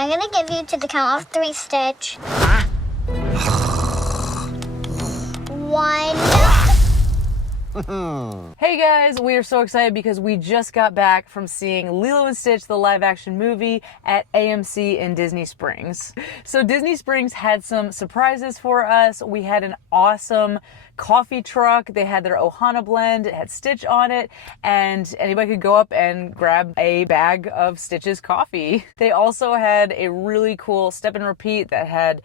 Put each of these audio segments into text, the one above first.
I'm gonna give you to the count of 3, Stitch. 1. Hey guys, we are so excited because we just got back from seeing Lilo and Stitch, the live action movie at AMC in Disney Springs. So Disney Springs had some surprises for us. We had an awesome coffee truck. They had their Ohana blend. It had Stitch on it, and anybody could go up and grab a bag of Stitch's coffee. They also had a really cool step and repeat that had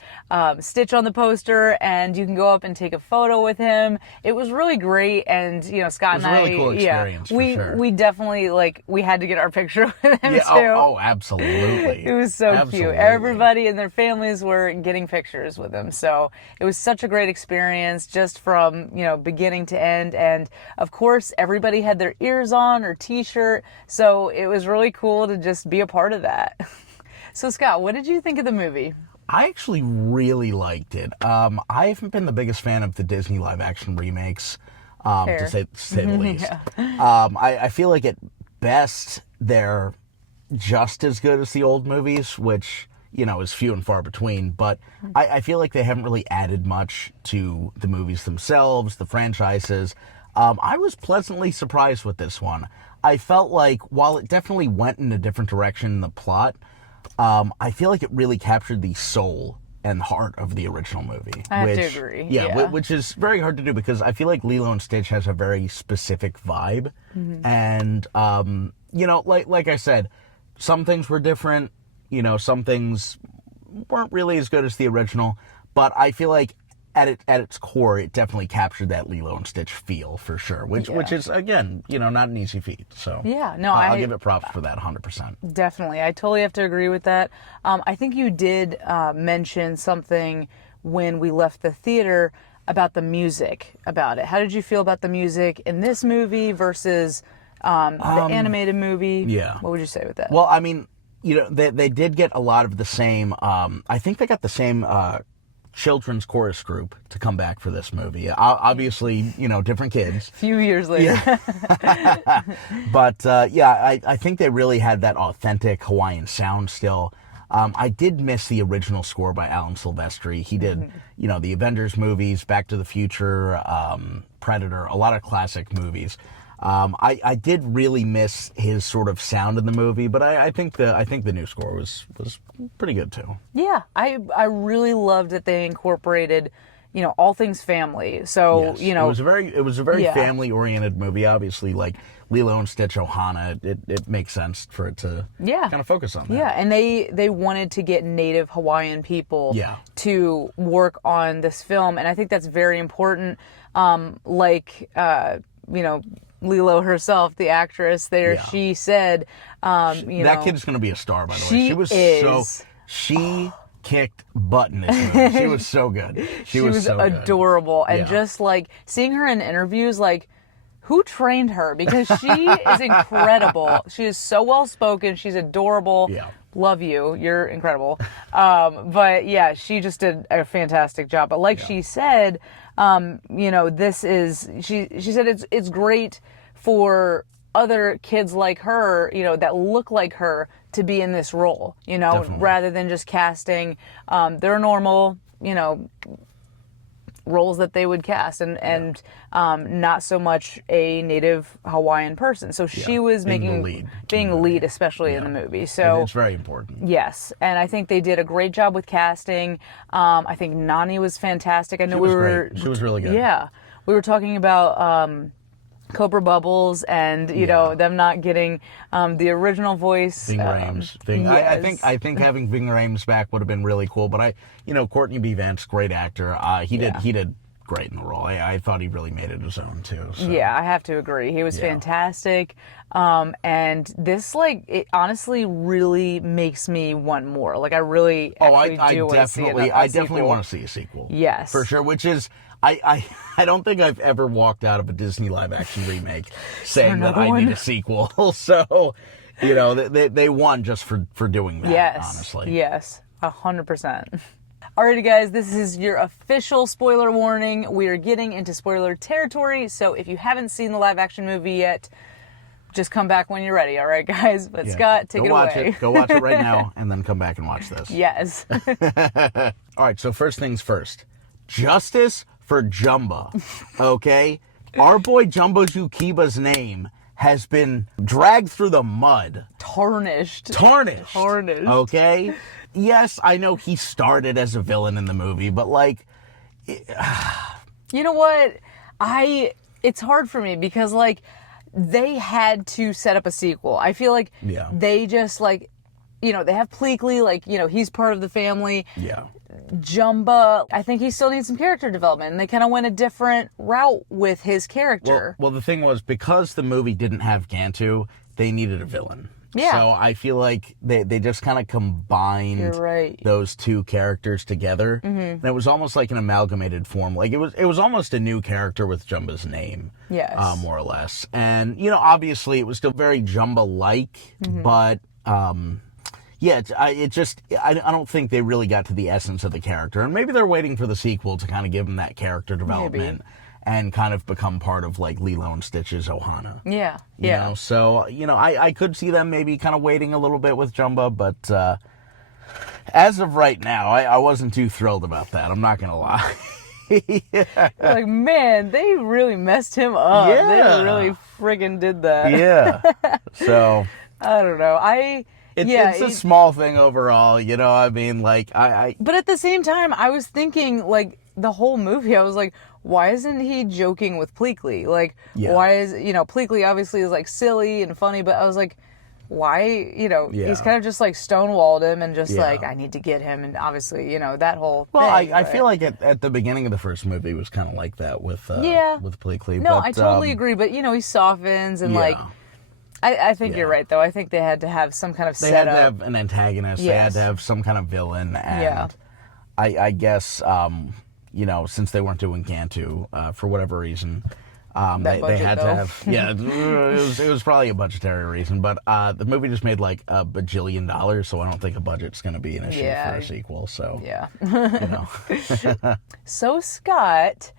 Stitch on the poster, and you can go up and take a photo with him. It was really great, and you know, Scott and I, it was a really cool experience. we definitely we had to get our picture with him too. Oh, absolutely. It was so cute. Everybody and their families were getting pictures with him, so it was such a great experience, just from beginning to end. And of course, everybody had their ears on or t-shirt, so it was really cool to just be a part of that. So Scott, what did you think of the movie? I actually really liked it. I haven't been the biggest fan of the Disney live action remakes, to say the least. Yeah. I feel like at best they're just as good as the old movies, which is few and far between, but I feel like they haven't really added much to the movies themselves, the franchises. I was pleasantly surprised with this one. I felt like while it definitely went in a different direction in the plot, I feel like it really captured the soul and heart of the original movie. I have to agree. Yeah, which is very hard to do because I feel like Lilo and Stitch has a very specific vibe. Mm-hmm. And, like I said, some things were different. Some things weren't really as good as the original, but I feel like at its core, it definitely captured that Lilo and Stitch feel for sure, which is, again, not an easy feat. So yeah, no, I'll give it props for that 100%. Definitely. I totally have to agree with that. I think you did mention something when we left the theater about the music about it. How did you feel about the music in this movie versus the animated movie? Yeah. What would you say with that? Well, I mean, they did get a lot of the same, I think they got the same children's chorus group to come back for this movie. Obviously, different kids. A few years later. Yeah. But, I think they really had that authentic Hawaiian sound still. I did miss the original score by Alan Silvestri. He did, the Avengers movies, Back to the Future, Predator, a lot of classic movies. I did really miss his sort of sound in the movie, but I think the new score was pretty good too. Yeah, I really loved that they incorporated, all things family. So yes. It was a very family oriented movie. Obviously, like Lilo and Stitch, Ohana, it makes sense for it to kind of focus on that. Yeah, and they wanted to get native Hawaiian people to work on this film, and I think that's very important. Lilo herself, the actress there, she said, that kid's going to be a star, by the way. She kicked butt in this movie. She was so good. She was so adorable. Good. And just seeing her in interviews, who trained her? Because she is incredible. She is so well spoken. She's adorable. Yeah. Love you. You're incredible. But yeah, she just did a fantastic job. But she said, this is, she said it's great for other kids like her, that look like her to be in this role, Definitely. Rather than just casting their normal, roles that they would cast and not so much a native Hawaiian person. So she was being the lead, especially in the movie. So it's very important. Yes. And I think they did a great job with casting. I think Nani was fantastic. I know She was really good. Yeah. We were talking about Cobra Bubbles and them not getting the original voice. Ving Rhames. Yes. I think having Ving Rhames back would have been really cool. But Courtney B. Vance, great actor. He did great in the role. I thought he really made it his own too. So. Yeah, I have to agree. He was fantastic. And this it honestly really makes me want more. I really do want to see it. I definitely want to see a sequel. Yes. For sure, which is I don't think I've ever walked out of a Disney live action remake saying that I need a sequel. So, they won just for doing that, yes. honestly. Yes, 100%. Alrighty guys, this is your official spoiler warning. We are getting into spoiler territory, so if you haven't seen the live action movie yet, just come back when you're ready, all right, guys? But Yeah. Scott, take Go it watch away. it. Go watch it right now, and then come back and watch this. Yes. All right, so first things first. Justice for Jumba, okay? Our boy Jumbo Jukiba's name has been dragged through the mud. Tarnished. Okay? Yes, I know he started as a villain in the movie, but like... You know what? It's hard for me because, like, they had to set up a sequel. I feel like they just, like, you know, they have Pleakley, like, you know, he's part of the family. Yeah. Jumba, I think he still needs some character development, and they kind of went a different route with his character. Well, the thing was, because the movie didn't have Gantu, they needed a villain. Yeah. So I feel like they just kind of combined You're right. those two characters together. Mm-hmm. And it was almost like an amalgamated form. Like it was almost a new character with Jumba's name. Yes. More or less. And, you know, obviously it was still very Jumba-like, but... yeah, I don't think they really got to the essence of the character. And maybe they're waiting for the sequel to kind of give him that character development and kind of become part of, like, Lilo and Stitch's Ohana. Yeah, You know? So, you know, I could see them maybe kind of waiting a little bit with Jumba, but as of right now, I wasn't too thrilled about that. I'm not going to lie. Like, man, they really messed him up. Yeah. They really friggin' did that. Yeah. So... I don't know. It's a small thing overall, you know. I mean, like But at the same time, I was thinking, like, the whole movie, I was like, why isn't he joking with Pleakley? Like, why is, you know, Pleakley obviously is, like, silly and funny, but I was like, why, you know, he's kind of just, like, stonewalled him and just, like, I need to get him, and obviously, you know, that whole thing. I feel like at the beginning of the first movie it was kind of like that with Pleakley. No, but, I totally agree, but, you know, he softens and, like... I think you're right, though. I think they had to have some kind of setup. They had to have an antagonist. Yes. They had to have some kind of villain. And I guess, you know, since they weren't doing Gantu, for whatever reason, they had to have... Yeah, it was probably a budgetary reason. But the movie just made like $1 bajillion, so I don't think a budget's going to be an issue for a sequel. So, you know. So, Scott,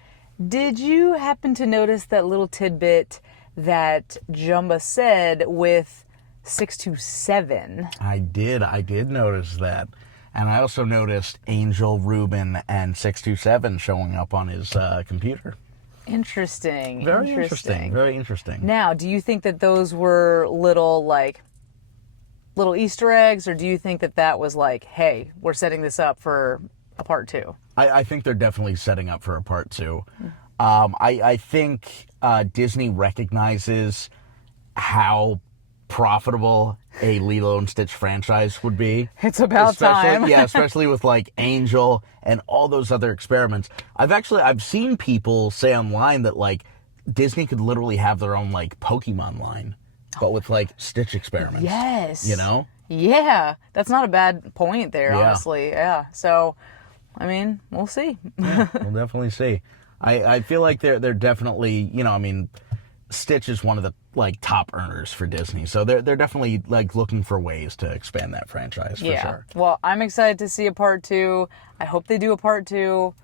did you happen to notice that little tidbit that Jumba said with 627? I did notice that. And I also noticed Angel, Ruben, and 627 showing up on his computer. Interesting. Very interesting. Now, do you think that those were little Easter eggs, or do you think that was like, hey, we're setting this up for a part 2? I think they're definitely setting up for a part 2. I think Disney recognizes how profitable a Lilo and Stitch franchise would be. It's about time. Yeah, especially with like Angel and all those other experiments. I've seen people say online that like Disney could literally have their own like Pokemon line, but with like Stitch experiments. Yes. You know? Yeah, that's not a bad point there, honestly. Yeah. So, I mean, we'll see. Yeah, we'll definitely see. I feel like they're definitely, you know, I mean, Stitch is one of the like top earners for Disney, so they're definitely like looking for ways to expand that franchise for sure. Well, I'm excited to see a part 2. I hope they do a part 2.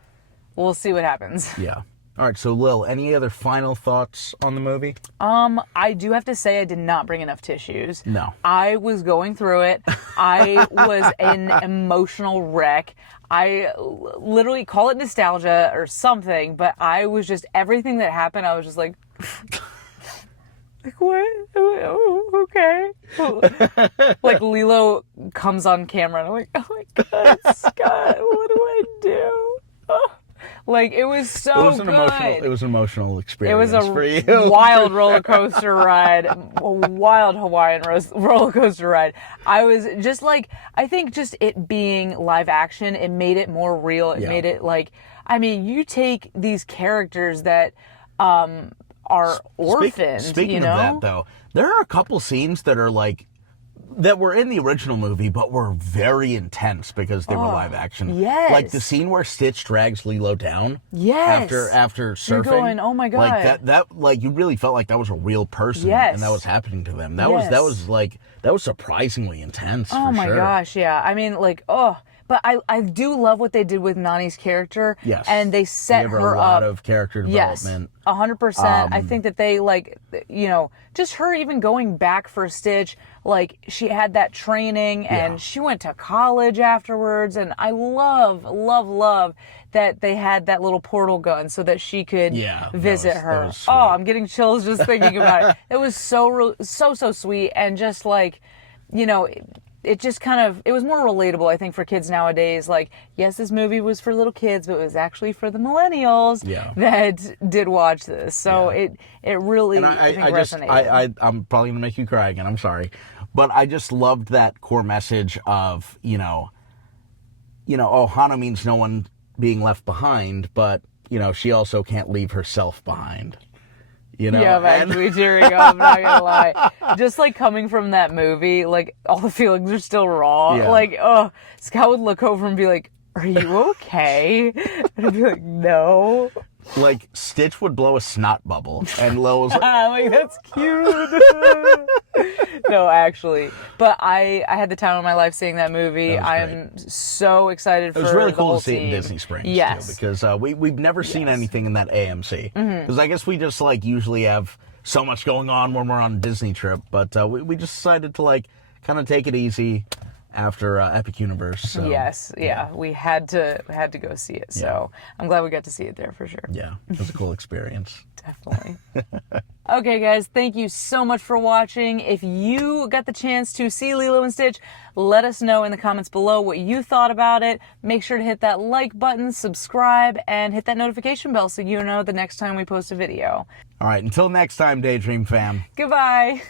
We'll see what happens. Yeah. All right, so Lil, any other final thoughts on the movie? I do have to say I did not bring enough tissues. No. I was going through it. I was an emotional wreck. I literally call it nostalgia or something, but I was just, everything that happened, I was just like, what? Oh, okay. Like Lilo comes on camera and I'm like, oh my God, Scott, what do I do? Oh. Like, it was so good. It was an emotional experience. It was for you. Wild roller coaster ride, a wild Hawaiian roller coaster ride. I was just like, I think just it being live action, it made it more real. It made it like, I mean, you take these characters that are orphaned. Speaking you know? of that, though, there are a couple scenes that are like, that were in the original movie, but were very intense because they were live action. Yes. Like the scene where Stitch drags Lilo down. Yes. After surfing. You're going, oh my God. Like that like you really felt like that was a real person. Yes. And that was happening to them. That was surprisingly intense. Oh my sure. gosh, yeah. I mean, like, But I do love what they did with Nani's character. Yes. And they set Gave her a lot up. of character Yes, development. 100%. I think that they, like, you know, just her even going back for Stitch, like, she had that training and she went to college afterwards. And I love that they had that little portal gun so that she could visit her. That was sweet. Oh, I'm getting chills just thinking about it. It was so sweet. And just like, you know, it just kind of, it was more relatable, I think, for kids nowadays. Like, yes, this movie was for little kids, but it was actually for the millennials that did watch this. So it really and I think resonated. I'm probably going to make you cry again. I'm sorry. But I just loved that core message of, you know, Ohana means no one being left behind, but, you know, she also can't leave herself behind. You know? Yeah, I'm actually tearing up, I'm not gonna lie. Just like coming from that movie, like all the feelings are still raw. Yeah. Like, oh, Scott would look over and be like, "Are you okay?" And I'd be like, "No." Like, Stitch would blow a snot bubble, and Lil was like, like, that's cute. No, actually. But I had the time of my life seeing that movie. I'm so excited for it was really the cool whole to see it in team. Disney Springs, yes. too, because we've never seen anything in that AMC. Because I guess we just, like, usually have so much going on when we're on a Disney trip, but we just decided to, like, kind of take it easy after Epic Universe. So, Yes, we had to go see it. So I'm glad we got to see it there for sure. Yeah, it was a cool experience. Definitely. Okay, guys, thank you so much for watching. If you got the chance to see Lilo and Stitch, let us know in the comments below what you thought about it. Make sure to hit that like button, subscribe, and hit that notification bell so you know the next time we post a video. All right, until next time, Daydream fam. Goodbye.